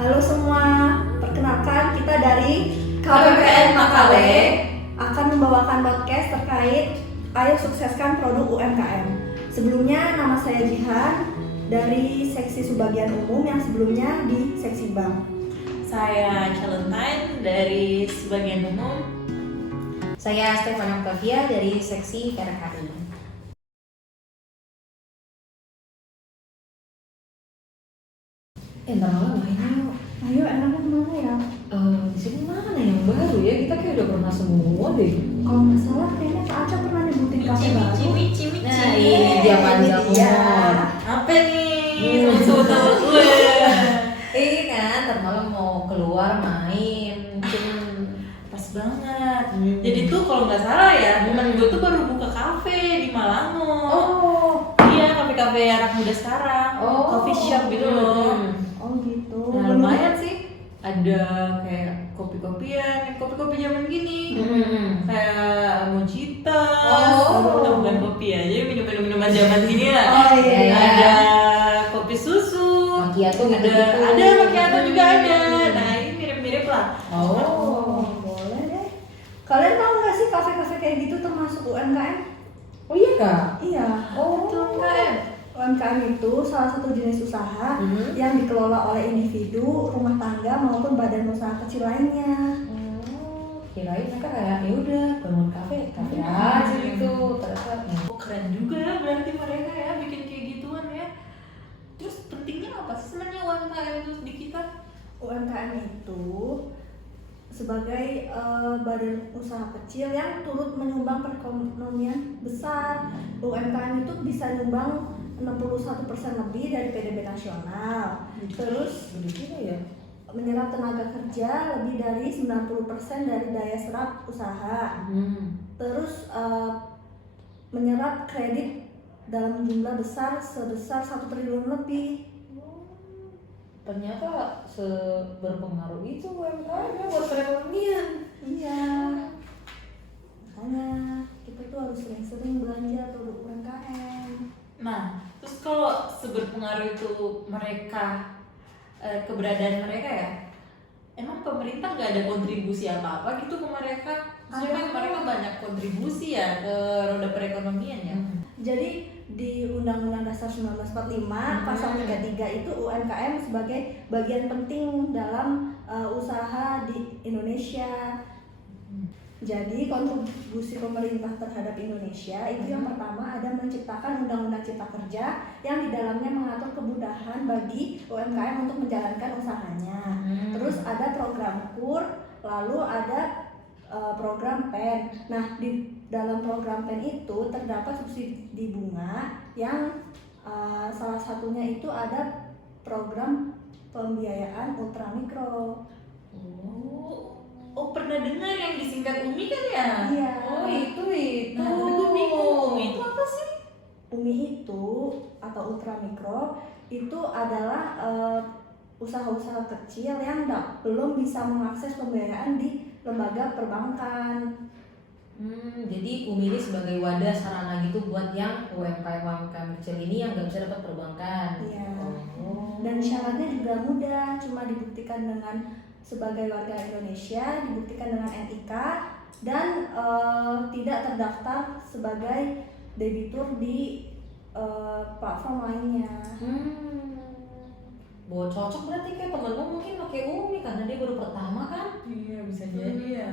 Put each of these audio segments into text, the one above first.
Halo semua, perkenalkan kita dari KPPN Makale akan membawakan podcast terkait ayo sukseskan produk UMKM. Sebelumnya nama saya Jihan dari seksi Subbagian Umum yang sebelumnya di seksi bank. Saya Valentine dari Sebagian Umum. Saya Stefania Octavia dari seksi KRKI. Ntar malam mainnya yuk. Ayo enaknya kemana ya? Di sini mana yang baru ya? Kita kayak udah pernah semua deh. Kalau nggak salah kayaknya Kak Aca pernah nyebutin kafe baru. Mici. Nah ini zaman jamur. Apa nih? Hmm. Sebut-sebut gue. Iya kan, ntar malam mau keluar main. Pas banget. Jadi tuh kalau nggak salah ya, teman gue tuh baru buka kafe di Malango. Oh. Iya, kafe-kafe anak muda sekarang. Coffee shop gitu loh. Oh gitu. Nah, lumayan sih. Ada kayak kopi-kopian, kopi-kopi zaman gini. Kayak mojitos, bukan kopi ya, jadi minuman zaman gini lah. Oh iya. Ada kopi susu, Macchiato ada gitu-gitu. macchiato juga ada. Nah ini mirip-mirip lah. Oh, boleh deh. Kalian tahu nggak sih kafe-kafe kayak gitu termasuk UMKM? Oh iya kak. Iya. Betul UMKM. UMKM itu salah satu jenis usaha yang dikelola oleh individu, rumah tangga maupun badan usaha kecil lainnya. Kirain mereka kayak ya udah bangun kafe aja gitu. Ternyata Oh, keren juga berarti mereka ya bikin kayak gituan ya. Terus pentingnya apa sih sebenarnya UMKM itu di kita? UMKM itu sebagai badan usaha kecil yang turut menyumbang perekonomian besar. UMKM itu bisa nyumbang 61% lebih dari PDB nasional. Terus gede juga ya. menyerap tenaga kerja lebih dari 90% dari daya serap usaha. Terus menyerap kredit dalam jumlah besar sebesar 1 triliun lebih. Ternyata berpengaruh itu UMKM ya buat perekonomian. Iya. Makanya kita tuh harus sering-sering belanja produk UMKM. Nah, terus kalau seberpengaruh itu mereka, keberadaan mereka ya, emang pemerintah nggak ada kontribusi apa-apa gitu ke mereka? Maksudnya kan mereka banyak kontribusi ya ke roda perekonomian ya. Jadi di Undang-Undang Dasar 1945 pasal 33 itu UMKM sebagai bagian penting dalam usaha di Indonesia. Jadi kontribusi pemerintah terhadap Indonesia itu yang pertama ada menciptakan Undang-Undang Cipta Kerja yang di dalamnya mengatur kemudahan bagi UMKM untuk menjalankan usahanya. Terus ada program KUR, lalu ada program PEN. Nah, di dalam program PEN itu terdapat subsidi bunga yang salah satunya itu ada program pembiayaan ultramikro. Oh, pernah dengar yang disingkat UMI kan ya? Iya. Oh itu. Nah, tapi gue bingung, UMI itu apa sih? UMI itu atau ultramikro itu adalah usaha-usaha kecil yang belum bisa mengakses pembiayaan di lembaga perbankan. Jadi UMI ini sebagai wadah sarana gitu buat yang UMKM kecil ini yang nggak bisa dapat perbankan. Iya. Oh. Dan syaratnya juga mudah, cuma dibuktikan dengan sebagai warga Indonesia, dibuktikan dengan NIK dan tidak terdaftar sebagai debitur di platform lainnya. Bahwa cocok berarti kayak temenmu mungkin pakai UMI karena dia baru pertama kan? Iya, bisa jadi ya.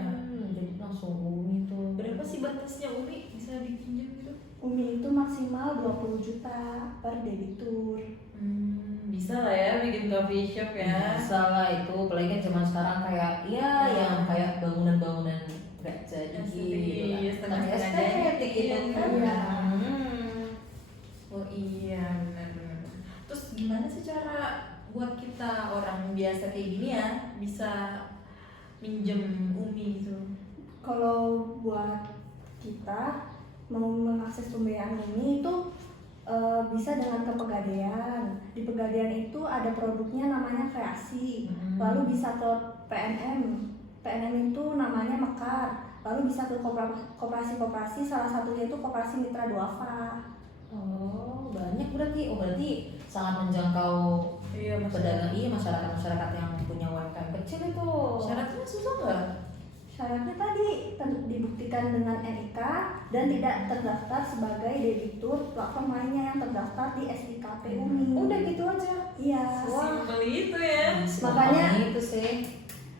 Jadi langsung UMI tuh. Berapa sih batasnya UMI bisa dipinjam gitu? UMI itu maksimal 20 juta per debitur. Bisa lah ya bikin coffee shop ya. Bisa lah itu, apalagi kan zaman sekarang kayak yang kayak bangunan-bangunan nggak jadi Iya, gitu kan. setengah-setengah Estetik jadi, gitu kan. iya. Oh iya, benar-benar. Terus gimana sih cara buat kita orang biasa kayak gini ya bisa minjem UMI gitu? Kalau buat kita mau mengakses pembiayaan ini itu bisa dengan ke Pegadaian. Di Pegadaian itu ada produknya namanya Kreasi. Lalu bisa ke PNM. PNM itu namanya Mekar. Lalu bisa ke koperasi-koperasi, salah satunya itu Koperasi Mitra Duafa. Oh banyak berarti, berarti sangat menjangkau pedagang, masyarakat yang punya UMKM kecil itu. Syaratnya susah nggak? Syaratnya tadi dibuktikan dengan NIK dan tidak terdaftar sebagai debitur platform lainnya yang terdaftar di SIKP UMI. Udah gitu aja. Iya. Simpel itu ya. Makanya- itu sih.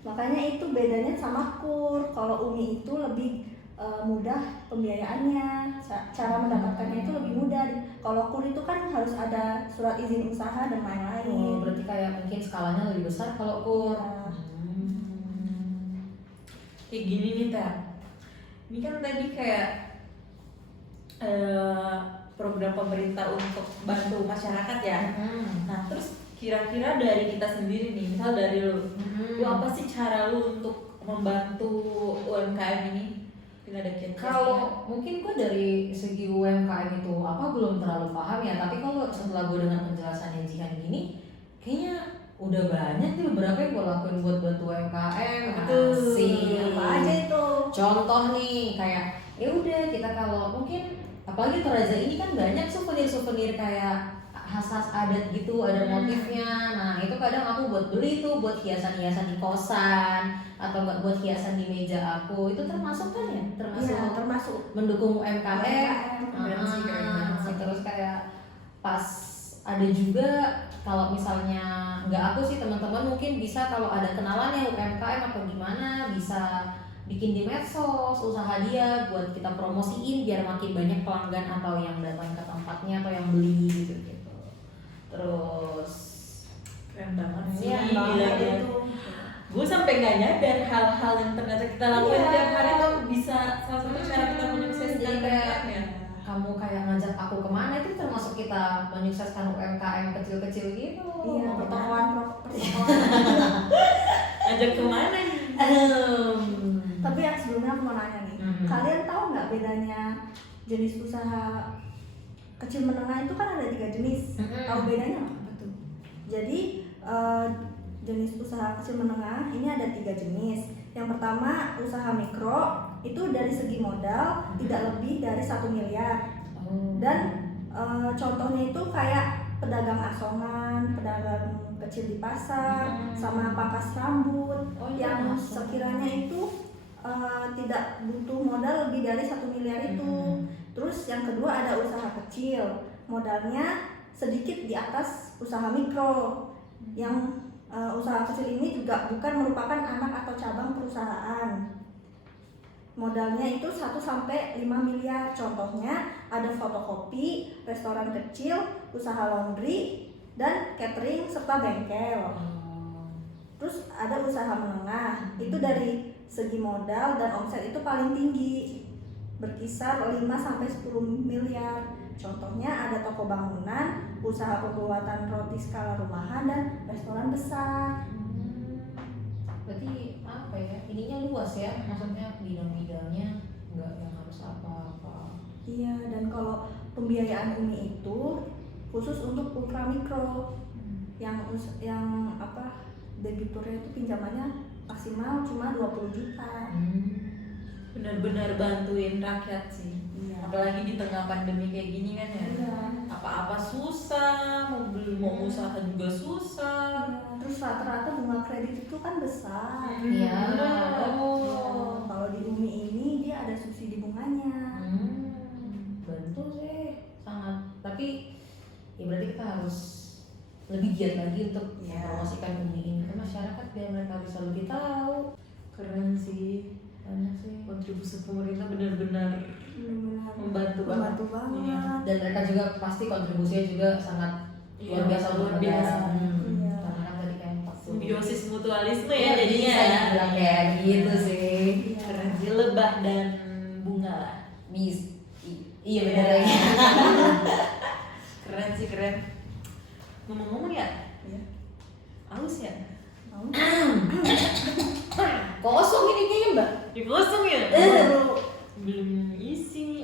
Makanya itu bedanya sama KUR. Kalau UMI itu lebih mudah pembiayaannya, cara mendapatkannya itu lebih mudah. Kalau KUR itu kan harus ada surat izin usaha dan Oh, lain-lain. berarti kayak mungkin skalanya lebih besar kalau KUR. Iya. Kayak gini nih Ta, ini kan tadi kayak program pemerintah untuk bantu masyarakat ya. Nah terus kira-kira dari kita sendiri nih, misal dari lu apa sih cara lu untuk membantu UMKM ini? Mungkin ada kiat-kiatnya? Kalau mungkin gue dari segi UMKM itu apa belum terlalu paham ya, tapi kalau setelah gue dengan penjelasannya Jihan gini, kayaknya udah banyak nih beberapa yang gue lakuin buat bantu UMKM. Betul. Asik. Apa aja itu? Contoh nih kayak ya udah kita kalau mungkin apalagi Toraja ini kan banyak souvenir kayak khas-khas adat gitu, ada motifnya. Nah itu kadang aku buat beli tuh buat hiasan-hiasan di kosan atau buat hiasan di meja aku. Itu termasuk kan ya? Iya, termasuk Mendukung UMKM. Keren sih, keren banget sih. Terus kayak pas ada juga kalau misalnya nggak aku sih teman-teman mungkin bisa kalau ada kenalan yang UMKM atau gimana bisa bikin di medsos usaha dia buat kita promosiin biar makin banyak pelanggan atau yang datang ke tempatnya atau yang beli gitu. Terus Keren banget sih. Iya, Gila, banget gila. itu. Gue sampai nggak nyadar hal-hal yang ternyata kita lakuin Iya. tiap hari tuh bisa salah satu cara kita menyukseskan Jadi kayak UMKM ya. kamu kayak ngajak aku kemana itu termasuk kita menyukseskan UMKM kecil-kecil gitu. Iya, pertemuan. Ajak kemana nih? Tapi yang sebelumnya aku mau nanya nih, kalian tahu nggak bedanya jenis usaha kecil menengah itu kan ada 3 jenis. Tahu bedanya nggak? Betul. Jadi jenis usaha kecil menengah ini ada 3 jenis. Yang pertama usaha mikro, itu dari segi modal tidak lebih dari 1 miliar. Dan contohnya itu kayak pedagang asongan, pedagang kecil di pasar, sama pangkas rambut yang sekiranya itu tidak butuh modal lebih dari 1 miliar itu. Terus yang kedua ada usaha kecil, modalnya sedikit di atas usaha mikro. Yang usaha kecil ini juga bukan merupakan anak atau cabang perusahaan. Modalnya itu 1 sampai 5 miliar. Contohnya ada fotokopi, restoran kecil, usaha laundry, dan catering serta bengkel. Terus ada usaha menengah, itu dari segi modal dan omset itu paling tinggi, berkisar 5 sampai 10 miliar. Contohnya ada toko bangunan, usaha pembuatan roti skala rumahan, dan restoran besar. Berarti apa ya? Ininya luas ya, maksudnya bidang-bidangnya nggak yang harus apa-apa. Iya, dan kalau pembiayaan UMI itu khusus untuk ultra mikro, yang debiturnya itu pinjamannya maksimal cuma 20 juta. Benar-benar bantuin rakyat sih. Iya. Apalagi di tengah pandemi kayak gini kan ya. Iya. Apa-apa susah, mau usaha juga susah. Terus rata-rata bunga kredit itu kan besar. Iya. Oh, kalau di UMI ini dia ada subsidi bunganya. Bantu sih sangat. Tapi ya berarti kita harus lebih giat lagi untuk mempromosikan ini ke masyarakat biar mereka bisa lebih tahu. Keren sih. Banyak sih. Kontribusi pemerintah benar-benar membantu banget. banget. Dan mereka juga pasti kontribusinya juga sangat luar biasa untuk luar biasa. negara. Iya. Karena kan tadi kayak Simbiosis mutualisme ya jadinya bisa ya. dibilang kayak gitu sih. Keren sih, lebah dan bunga lah. Iya benar ya. Keren sih, keren. Ngomong-ngomong ya, Iya. aus ya? Mau? Kosong ini kayaknya mbak. Dikosong ya? Belum isi.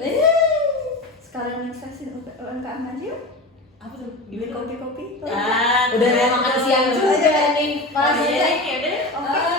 Sekalian nyuksesin UMKM aja yuk. Apa tuh? Beli Gimana? kopi-kopi. Udah mau makan siang juga nih. Pas Pas ya, ya. ya udah. Oke.